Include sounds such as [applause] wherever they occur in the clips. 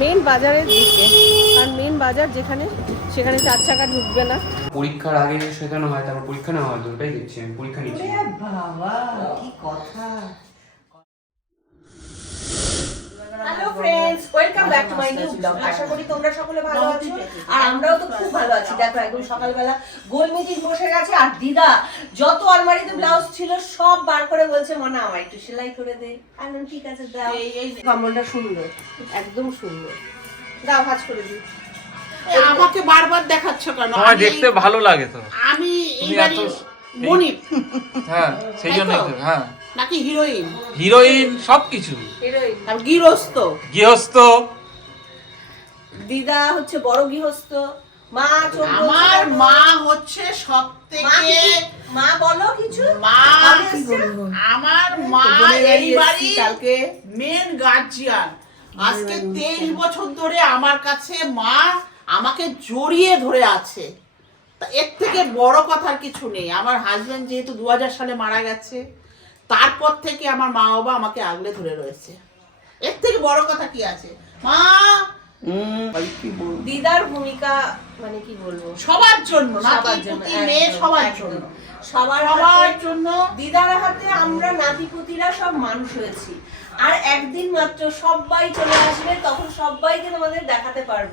Main বাজারের দিকে। কারণ মেন বাজার যেখানে সেখানে চার চাকা ঢুকবে না। পরীক্ষার আগে শেখানো হয় তারপর পরীক্ষা নেওয়া হয় তো ওটাই দেখছি আমি পরীক্ষা নিচ্ছি। বাবা কি কথা। Friends welcome back to my new blog আশা করি তোমরা সকলে ভালো আছো। আর আমরাও তো খুব ভালো আছি। দেখো একদম সকালবেলা গোল মিটিং বসে গেছে। আর দিদা যত আলমারিতে ব্লাউজ ছিল সব বার করে বলছে মনে আমার একটু সেলাই করে দে। আমি ঠিক আছে দাও। এই কম্বলটা সুন্দর একদম সুন্দর। দাও ভাজ করে দিই। আমাকে বারবার দেখাচ্ছ কেন? তোমায় আমি- দেখতে ভালো লাগে তো। আমি মনিপ হ্যাঁ সেই জন্যই তো হ্যাঁ। নাকি হিরোইন? হিরোইন সবকিছু। হিরোইন। আর গৃহস্থ? গৃহস্থ। দিদা হচ্ছে বড় গৃহস্থ। মা আমার মা হচ্ছে সব থেকে মা বলো কিছু। মা আমার মা এই বাড়ি কালকে। মেন গার্জিয়ান আজকে তেইশ বছর ধরে আমার কাছে মা আমাকে জড়িয়ে ধরে আছে। এর থেকে বড় কথার কিছু নেই। আমার হাজবেন্ড যেহেতু দু হাজার সালে মারা গেছে তারপর থেকে আমার মা বাবা আমাকে আগলে ধরে রয়েছে। এর থেকে বড় কথা কি আছে? মা! দিদার ভূমিকা মানে কি বলব? সবার জন্য সবার জন্য, মেয়ে সবার জন্য। সবার সবার জন্য দিদার হাতে আমরা নাতিপুতিরা সব মানুষ হয়েছি। আর একদিন মাত্র সবাই চলে আসবে তখন সবাইকে তোমাদের দেখাতে পারব।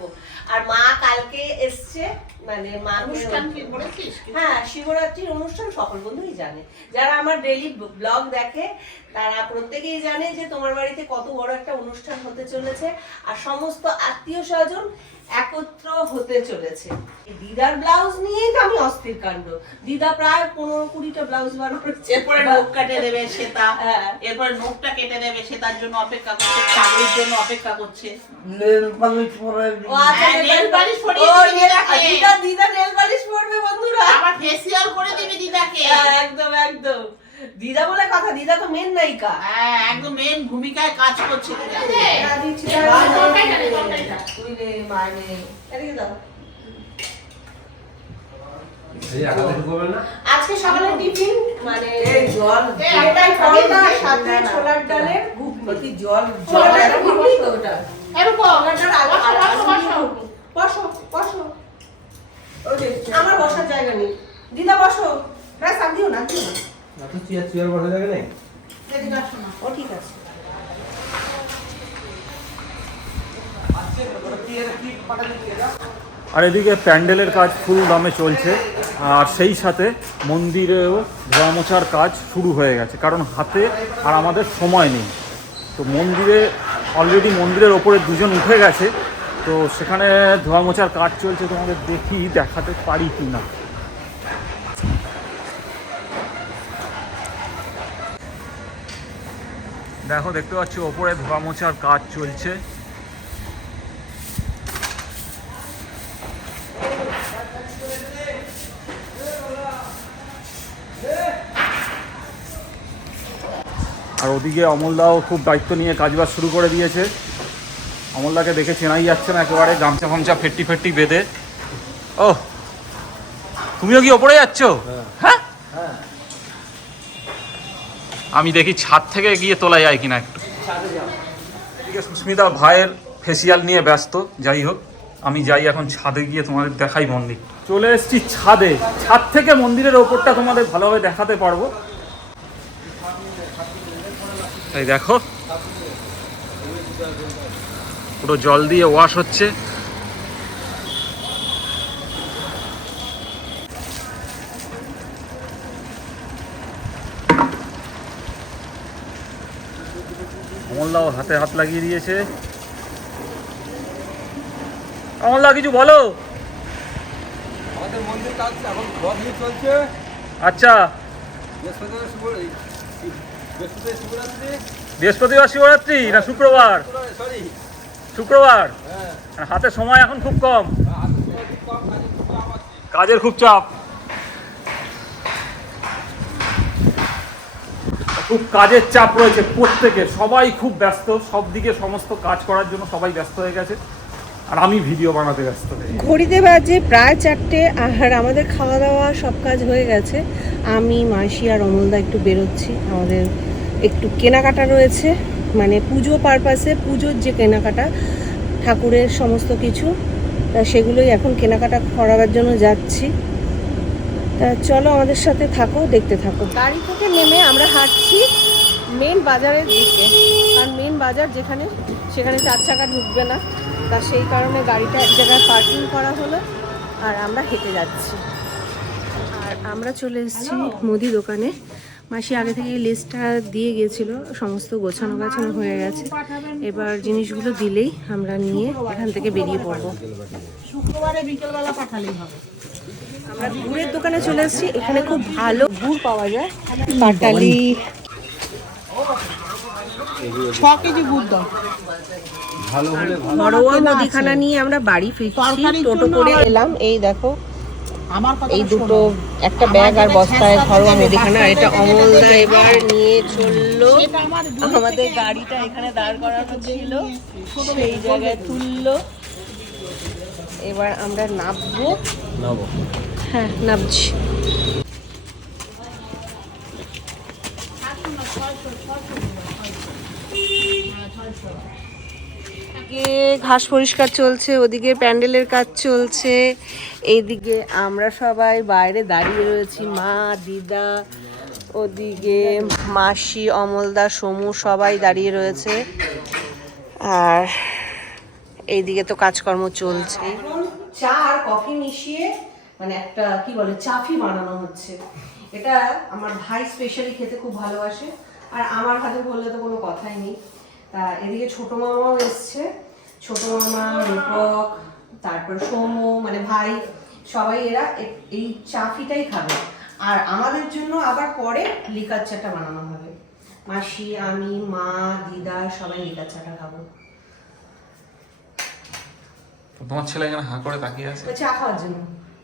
আর মা কালকে এসছে মানে মা অনুষ্ঠান কি করেছিস হ্যাঁ শিবরাত্রির অনুষ্ঠান সকল বন্ধুই জানে। যারা আমার ডেইলি ব্লগ দেখে তারা প্রত্যেকেই জানে যে তোমার বাড়িতে কত বড় একটা অনুষ্ঠান হতে চলেছে। আর সমস্ত আত্মীয় স্বজন একত্র হতে চলেছে। দিদার ব্লাউজ নিয়েই তো আমি অস্থির কাণ্ড। দিদা প্রায় পনেরো কুড়িটা ব্লাউজ বার করেছে। এরপরে নখ কেটে দেবে সেটা হ্যাঁ। এরপরে নখটা কেটে দেবে সেটার জন্য অপেক্ষা করছে চাকরির জন্য অপেক্ষা করছে। আচ্ছা, হ্যাঁ, পরিয়ে ও, দিবি nail- দিদাকে। দিদা দিদা নেল পালিশ পরবে বন্ধুরা। আবার ফেসিয়াল করে দিবি দিদাকে। হ্যাঁ, একদম একদম। দিদা বলে কথা দিদা তো মেন নায়িকা হ্যাঁ একদম মেন ভূমিকায় কাজ করছে দিদা হ্যাঁ, তুই রে, মারে। এদিকে দাও। আজকে সকালে টিফিন মানে জল এটাই পরোটা সাথে ছোলার ডালের ঘুগনি জল ছোলার ডালের ঘুগনি তো ওটা এরকম ছোলার ডাল আর- আর- আর- বসো, বসো, বসো বসো আমার বসার জায়গা নেই দিদা বসো না সাপ দিও না দিও না এদিকে আসো না। ও ঠিক আছে। আর এদিকে প্যান্ডেলের কাজ ফুল দামে চলছে। আর সেই সাথে মন্দিরেও ধোয়া মোছার কাজ শুরু হয়ে গেছে কারণ হাতে আর আমাদের সময় নেই। তো মন্দিরে অলরেডি মন্দিরের ওপরে দুজন উঠে গেছে তো সেখানে ধোয়া মোছার কাজ চলছে তোমাদের দেখি দেখাতে পারি কি না দেখো দেখতে পাচ্ছ ওপরে ধোয়া মোছার কাজ চলছে। আর ওদিকে অমলদাও খুব দায়িত্ব নিয়ে কাজবাজ শুরু করে দিয়েছে। অমলদাকে দেখে চেনাই যাচ্ছে না একেবারে গামছা ফামছা ফেট্টি ফেট্টি বেঁধে। ও তুমিও কি ওপরে যাচ্ছ? হ্যাঁ। আমি দেখি ছাদ থেকে গিয়ে তোলা যায় কিনা একটু। এদিকে সুস্মিতা ভাইয়ের ফেসিয়াল নিয়ে ব্যস্ত যাই হোক আমি যাই এখন ছাদে গিয়ে তোমাদের দেখাই মন্দির। চলে এসেছি ছাদে। ছাদ থেকে মন্দিরের ওপরটা তোমাদের ভালোভাবে দেখাতে পারব। তাই দেখো পুরো জল দিয়ে ওয়াশ হচ্ছে। অমলদাও হাতে হাত লাগিয়ে দিয়েছে। অমলদা কিছু বলো? আমাদের মন্দির কাজ এখন ঘর নিয়ে চলছে। আচ্ছা। বৃহস্পতিবার শিবরাত্রি না শুক্রবার? সরি শুক্রবার? হ্যাঁ। হাতে সময় এখন খুব কম। কাজের খুব চাপ আছে কাজের খুব কাজের চাপ রয়েছে প্রত্যেকে। সবাই খুব ব্যস্ত, সব দিকে সমস্ত কাজ করার জন্য সবাই ব্যস্ত হয়ে গেছে। আর আমি ভিডিও বানাতে ব্যস্ত ঘড়িতে বাজে প্রায় চারটে, আর আমাদের খাওয়া দাওয়া সব কাজ হয়ে গেছে। আমি, মাসি আর অমলদা একটু বেরোচ্ছি। আমাদের একটু কেনাকাটা রয়েছে। মানে পুজো পারপাসে পুজোর যে কেনাকাটা, ঠাকুরের সমস্ত কিছু সেগুলোই এখন কেনাকাটা করাবার জন্য যাচ্ছি। তা চলো আমাদের সাথে থাকো দেখতে থাকো। গাড়ি থেকে নেমে আমরা হাঁটছি মেন বাজারের দিকে। আর মেন বাজার যেখানে সেখানে চার চাকা ঢুকবে না। তা সেই কারণে গাড়িটা এক জায়গায় পার্কিং করা হলো আর আমরা হেঁটে যাচ্ছি। আর আমরা চলে এসেছি মুদি দোকানে। মাসি আগে থেকে লিস্টটা দিয়ে গিয়েছিল সমস্ত গোছানো গাছানো হয়ে গেছে। এবার জিনিসগুলো দিলেই আমরা নিয়ে এখান থেকে বেরিয়ে পড়ব। শুক্রবারে বিকেলবেলা পাঠালেই হবে। গুড়ের দোকানে চলে এসেছি এখানে খুব ভালো গুড় পাওয়া যায়। পাটালি। ছ কেজি গুড় দাও। ঘরোয়া মুদিখানা নিয়ে আমরা বাড়ি ফিরছি টোটো করে এলাম। এই দেখো এই দুটো একটা ব্যাগ আর বস্তায় ঘরোয়া মুদিখানা আর এটা অমলদা এবার নিয়ে চলল। আমাদের গাড়িটা এখানে দাঁড় করানো ছিল। সেই জায়গায় তুললো। এবার আমরা নামবো। নেব হ্যাঁ এদিকে ঘাস পরিষ্কার চলছে, ওদিকে প্যান্ডেলের কাজ চলছে। এইদিকে আমরা সবাই বাইরে দাঁড়িয়ে রয়েছি, মা, দিদা, ওদিকে মাসি, অমলদা, সমু সবাই দাঁড়িয়ে রয়েছে। আর এইদিকে তো কাজকর্ম চলছে। চা আর কফি মিশিয়ে মানে একটা কি বলে চাফি বানানো হচ্ছে। এটা আমার ভাই স্পেশালি খেতে খুব ভালোবাসে। আর আমার হাতে বললে তো কোনো কথাই নেই। তা এদিকে ছোট মামাও এসছে। ছোট মামা রূপক তারপর সৌম্য মানে ভাই সবাই এরা এই চাফিটাই খাবে। আর আমাদের জন্য আবার পরে লিকার চাটা বানানো হবে। মাসি আমি মা দিদা সবাই লিকার চাটা খাব। তোমার ছেলে এখানে হাঁ করে তাকিয়ে আছে? চা খাওয়ার জন্য।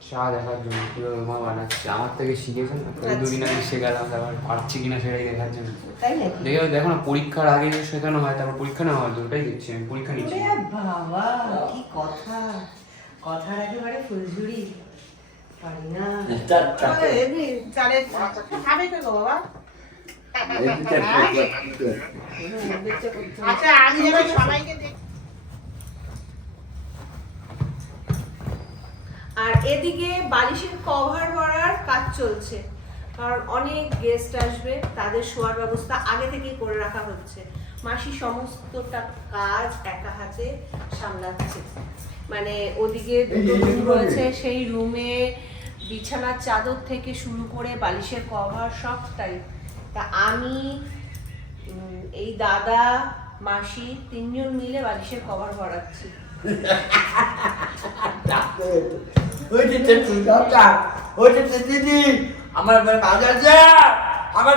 চা দেখার জন্য কীভাবে মা বানাচ্ছে। আমার থেকে শিখেছেন না দুদিন আগে শিখে গেলাম তারপর পারছি কিনা সেটাই দেখার জন্য। তাই দেখে দেখো না পরীক্ষার আগে যে শেখানো হয় তারপর পরীক্ষা নেওয়া হয় দুটোই দিচ্ছি আমি পরীক্ষা নিচ্ছি। বাবা কি কথা। কথার একেবারে ফুলঝুরি। পারি না। খাবে কে বাবা? আচ্ছা আমি সবাইকে দেখ আর এদিকে বালিশের কভার করার কাজ চলছে। কারণ অনেক গেস্ট আসবে তাদের শোয়ার ব্যবস্থা আগে থেকেই করে রাখা হচ্ছে। মাসি সমস্তটা কাজ একা হাতে সামলাচ্ছে। মানে ওদিকে দুটো রুম রয়েছে। সেই রুমে বিছানার চাদর থেকে শুরু করে বালিশের কভার সবটাই। তা আমি এই দাদা মাসি তিনজন মিলে বালিশের কভার ভরাচ্ছি। [laughs] ওই যে তেতুল দাদা ওই যে দিদি আমার বাজার যা আমার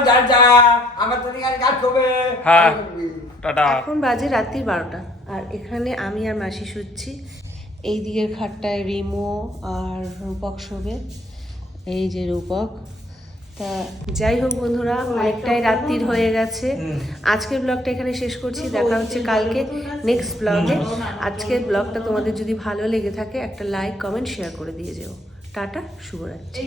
আমার তো কাজ করবে হ্যাঁ। টাটা। এখন বাজে রাত্রি বারোটা আর এখানে আমি আর মাসি শুচ্ছি। এই দিকের খাটটায় রিমো আর রূপক শোবে। এই যে রূপক। তা যাই হোক বন্ধুরা অনেকটাই রাত্রির হয়ে গেছে। আজকের ব্লগটা এখানে শেষ করছি দেখা হচ্ছে কালকে নেক্সট ব্লগে আজকের ব্লগটা তোমাদের যদি ভালো লেগে থাকে একটা লাইক কমেন্ট শেয়ার করে দিয়ে যেও। টাটা শুভরাত্রি।